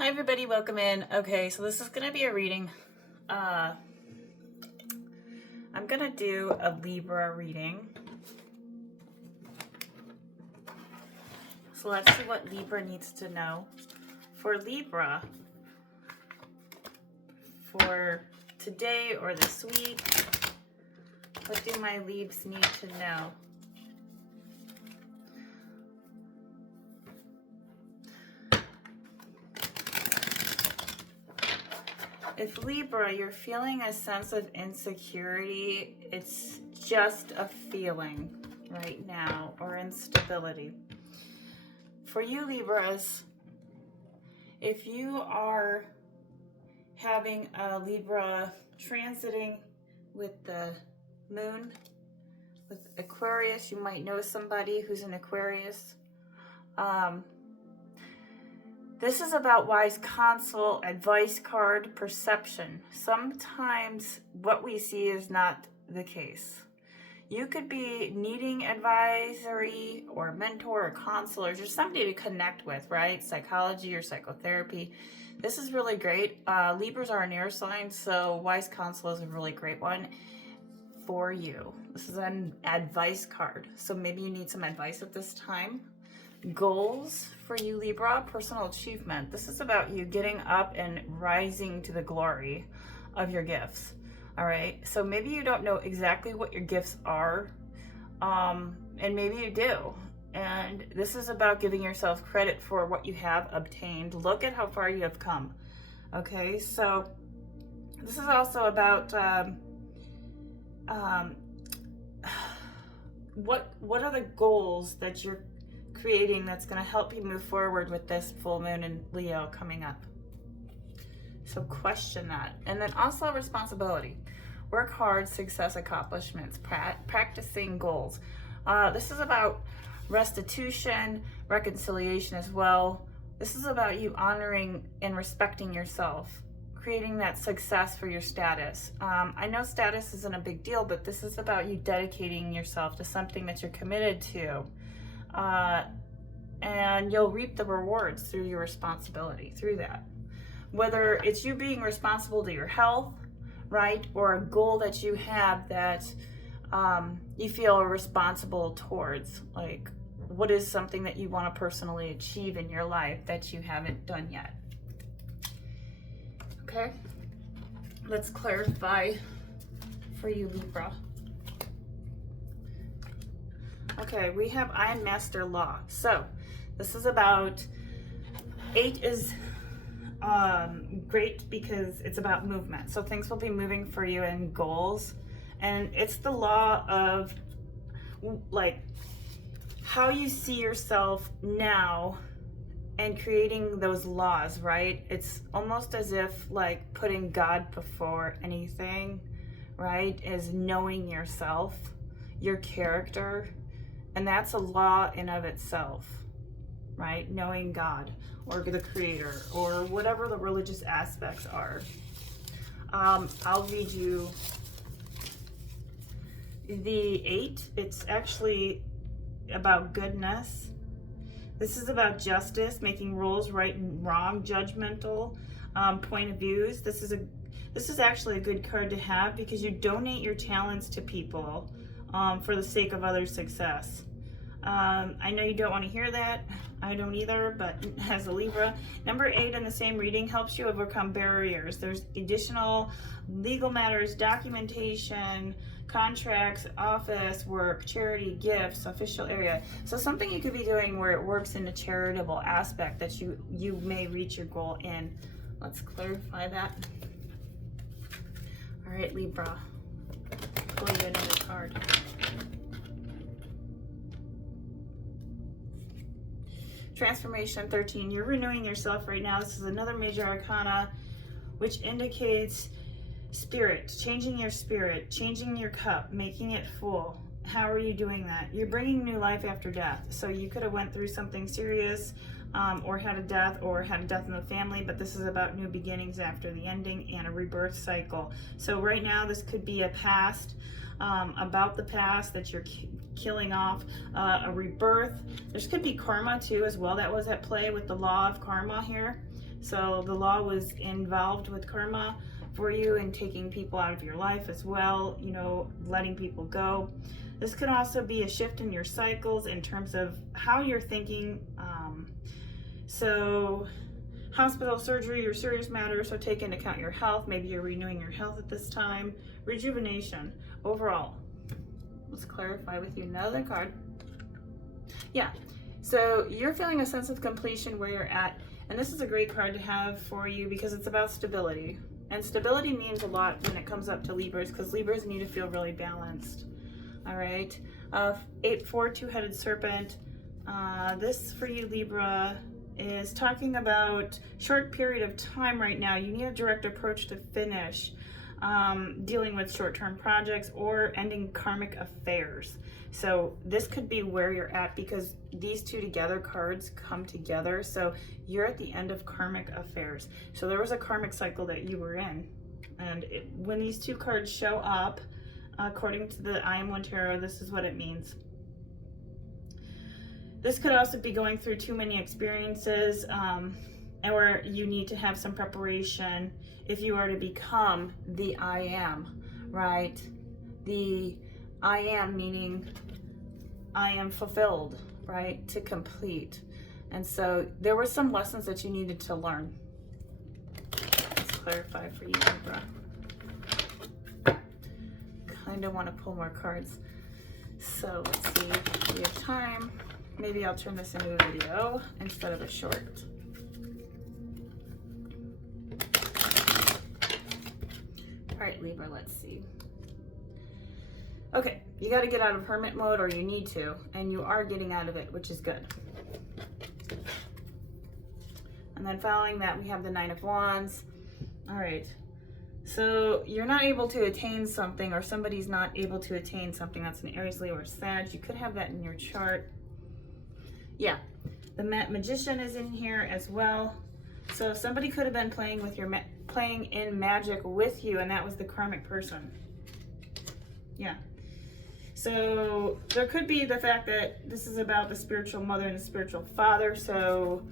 Hi everybody, welcome in. Okay, so this is going to be a reading. I'm going to do a Libra reading. So let's see what Libra needs to know. For Libra, for today or this week, what do my Libs need to know? If Libra, you're feeling a sense of insecurity, it's just a feeling right now, or instability. For you Libras, if you are having a Libra transiting with the moon, with Aquarius, you might know somebody who's an Aquarius. This is about wise counsel, advice card, perception. Sometimes what we see is not the case. You could be needing advisory or mentor or counselor, just somebody to connect with, right? Psychology or psychotherapy. This is really great. Libras are an air sign, so wise counsel is a really great one for you. This is an advice card, so maybe you need some advice at this time. Goals for you Libra, personal achievement. This is about you getting up and rising to the glory of your gifts. All right, so maybe you don't know exactly what your gifts are, and maybe you do. And this is about giving yourself credit for what you have obtained. Look at how far you have come. Okay, so this is also about what are the goals that you're creating that's going to help you move forward with this full moon in Leo coming up. So question that. And then also responsibility. Work hard, success, accomplishments, practicing goals. This is about restitution, reconciliation as well. This is about you honoring and respecting yourself, creating that success for your status. I know status isn't a big deal, but this is about you dedicating yourself to something that you're committed to. And you'll reap the rewards through your responsibility, through that. Whether it's you being responsible to your health, right, or a goal that you have that you feel responsible towards, like what is something that you want to personally achieve in your life that you haven't done yet. Okay, let's clarify for you Libra. Okay, we have I am Master Law. So this is about 8 is great because it's about movement. So things will be moving for you in goals. And it's the law of like how you see yourself now and creating those laws, right? It's almost as if like putting God before anything, right? Is knowing yourself, your character. And that's a law in of itself, right? Knowing God or the creator or whatever the religious aspects are. I'll read you the 8. It's actually about goodness. This is about justice, making rules right and wrong, judgmental point of views. This is actually a good card to have because you donate your talents to people for the sake of others' success. I know you don't want to hear that. I don't either, but as a Libra, number 8 in the same reading helps you overcome barriers. There's additional legal matters, documentation, contracts, office work, charity, gifts, official area. So something you could be doing where it works in a charitable aspect that you may reach your goal in. Let's clarify that. All right, Libra. Pull you another card. Transformation 13. You're renewing yourself right now. This is another major arcana, which indicates spirit, changing your spirit, changing your cup, making it full. How are you doing that? You're bringing new life after death. So you could have went through something serious or had a death in the family, but this is about new beginnings after the ending and a rebirth cycle. So right now this could be a past, about the past that you're killing off, a rebirth. There could be karma too as well that was at play with the law of karma here. So the law was involved with karma for you and taking people out of your life as well, you know, letting people go. This could also be a shift in your cycles in terms of how you're thinking. So hospital, surgery, or serious matters, so take into account your health. Maybe you're renewing your health at this time. Rejuvenation, overall. Let's clarify with you another card. Yeah, so you're feeling a sense of completion where you're at, and this is a great card to have for you because it's about stability. And stability means a lot when it comes up to Libras, because Libras need to feel really balanced. All right, 8-4 Two-Headed Serpent. This for you, Libra, is talking about short period of time right now. You need a direct approach to finish dealing with short-term projects or ending karmic affairs. So this could be where you're at because these two together cards come together. So you're at the end of karmic affairs. So there was a karmic cycle that you were in. And when these two cards show up, according to the I Am One Tarot, this is what it means. This could also be going through too many experiences, or you need to have some preparation if you are to become the I Am, right? The I Am meaning I am fulfilled, right? To complete. And so there were some lessons that you needed to learn. Let's clarify for you, Libra. Kind of want to pull more cards. So let's see if we have time. Maybe I'll turn this into a video instead of a short. All right, Libra, let's see. Okay, you got to get out of hermit mode, or you need to, and you are getting out of it, which is good. And then following that, we have the Nine of Wands. All right. So you're not able to attain something, or somebody's not able to attain something. That's an Aries, Leo, or Sag. You could have that in your chart. Yeah, the Magician is in here as well. So somebody could have been playing with your playing in magic with you, and that was the karmic person. Yeah. So there could be the fact that this is about the spiritual mother and the spiritual father. So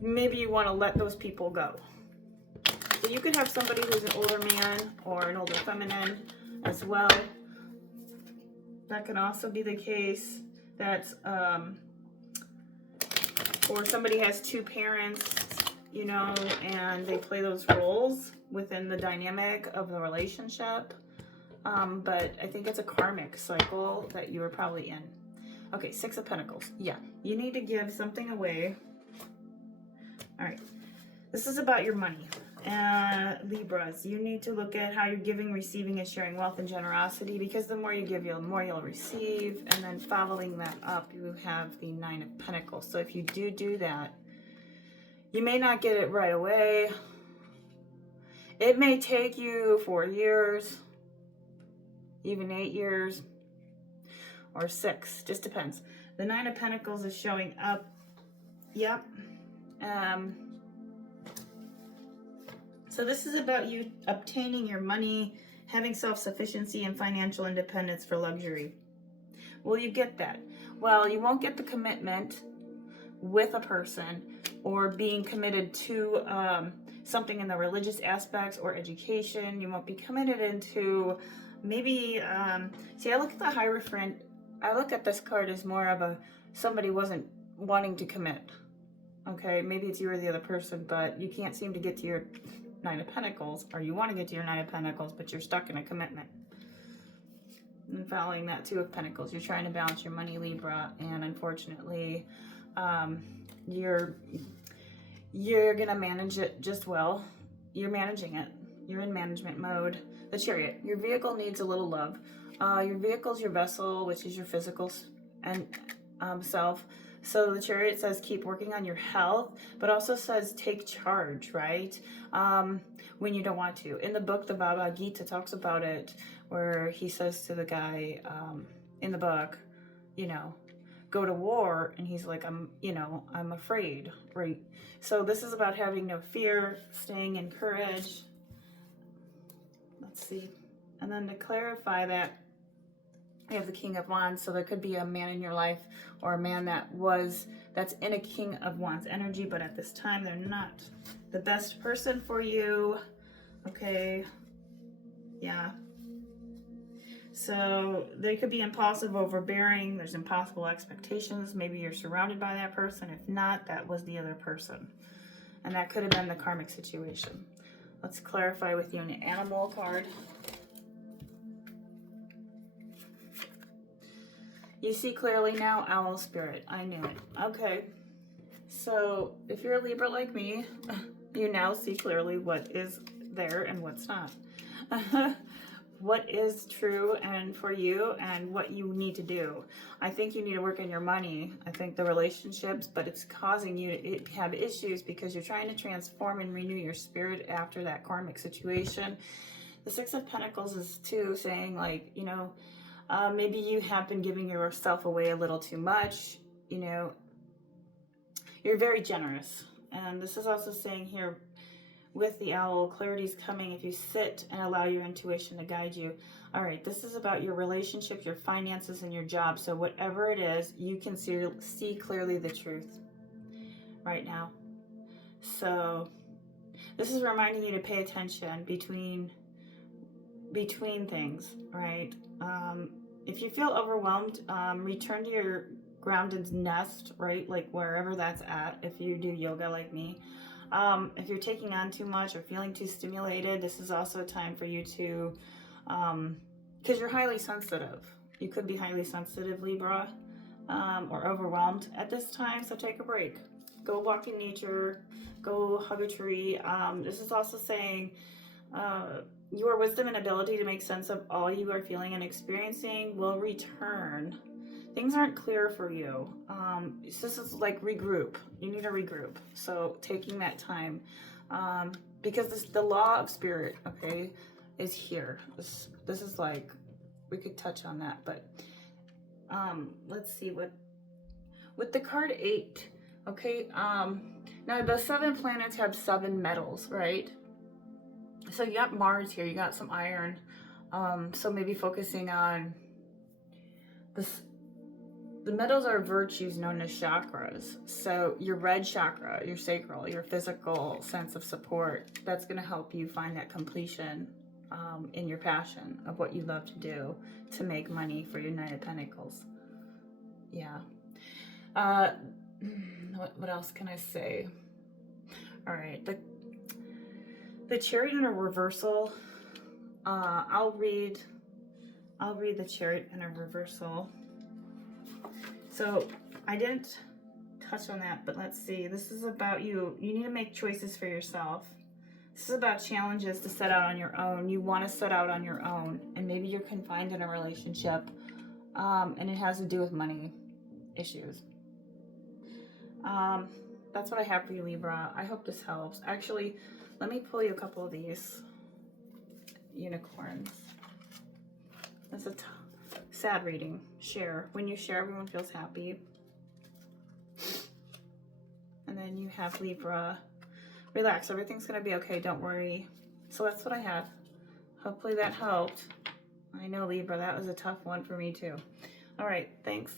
maybe you want to let those people go. So you could have somebody who's an older man or an older feminine as well. That can also be the case. That's or somebody has two parents, you know, and they play those roles within the dynamic of the relationship. But I think it's a karmic cycle that you were probably in. Okay, Six of Pentacles. Yeah, you need to give something away. All right, this is about your money. Libras, you need to look at how you're giving, receiving, and sharing wealth and generosity, because the more you give, the more you'll receive. And then following that up, you have the Nine of Pentacles. So if you do that, you may not get it right away. It may take you 4 years, even 8 years, or 6, just depends. The Nine of Pentacles is showing up. Yep. So this is about you obtaining your money, having self-sufficiency and financial independence for luxury. Will you get that? Well, you won't get the commitment with a person or being committed to something in the religious aspects or education. You won't be committed into maybe, see, I look at the Hierophant, I look at this card as more of somebody wasn't wanting to commit. Okay, maybe it's you or the other person, but you can't seem to get to your Nine of Pentacles, or you want to get to your Nine of Pentacles, but you're stuck in a commitment. And following that, Two of Pentacles, you're trying to balance your money, Libra, and unfortunately, you're gonna manage it just well. You're managing it. You're in management mode. The Chariot, your vehicle needs a little love. Your vehicle's your vessel, which is your physical and self. So the Chariot says keep working on your health, but also says take charge, right? When you don't want to. In the book, the Bhagavad Gita talks about it, where he says to the guy in the book, you know, go to war, and he's like, I'm afraid, right? So this is about having no fear, staying in courage. Let's see. And then to clarify that, we have the King of Wands, so there could be a man in your life or a man that's in a King of Wands energy, but at this time they're not. the best person for you. Okay. Yeah. So they could be impulsive, overbearing. There's impossible expectations. Maybe you're surrounded by that person. If not, that was the other person. And that could have been the karmic situation. Let's clarify with you an animal card. You see clearly now, owl spirit. I knew it. Okay. So if you're a Libra like me, you now see clearly what is there and what's not. What is true and for you and what you need to do. I think you need to work on your money. I think the relationships, but it's causing you to have issues because you're trying to transform and renew your spirit after that karmic situation. The Six of Pentacles is too saying, like, you know, maybe you have been giving yourself away a little too much. You know, you're very generous. And this is also saying here, with the owl, clarity is coming if you sit and allow your intuition to guide you. All right, this is about your relationships, your finances, and your job. So whatever it is, you can see clearly the truth right now. So this is reminding you to pay attention between things, right? If you feel overwhelmed, return to your grounded nest, right? Like wherever that's at, if you do yoga like me. If you're taking on too much or feeling too stimulated, this is also a time for you to, because you're highly sensitive. You could be highly sensitive, Libra, or overwhelmed at this time, so take a break. Go walk in nature, go hug a tree. This is also saying your wisdom and ability to make sense of all you are feeling and experiencing will return. Things aren't clear for you. This is like regroup. You need to regroup. So taking that time, because the law of spirit, okay, is here. This is like, we could touch on that, but let's see what with the card 8. Okay, now the 7 planets have 7 metals, right? So you got Mars here. You got some iron. So maybe focusing on this. The metals are virtues known as chakras. So your red chakra, your sacral, your physical sense of support, that's going to help you find that completion in your passion of what you love to do to make money for your Knight of Pentacles. Yeah. What else can I say? All right. The Chariot in a reversal. I'll read the Chariot in a reversal. So I didn't touch on that, but let's see. This is about you. You need to make choices for yourself. This is about challenges to set out on your own. You want to set out on your own, and maybe you're confined in a relationship, and it has to do with money issues. That's what I have for you, Libra. I hope this helps. Actually, let me pull you a couple of these unicorns. That's a sad reading. Share. When you share, everyone feels happy. And then you have Libra. Relax. Everything's going to be okay. Don't worry. So that's what I have. Hopefully that helped. I know, Libra, that was a tough one for me too. All right. Thanks.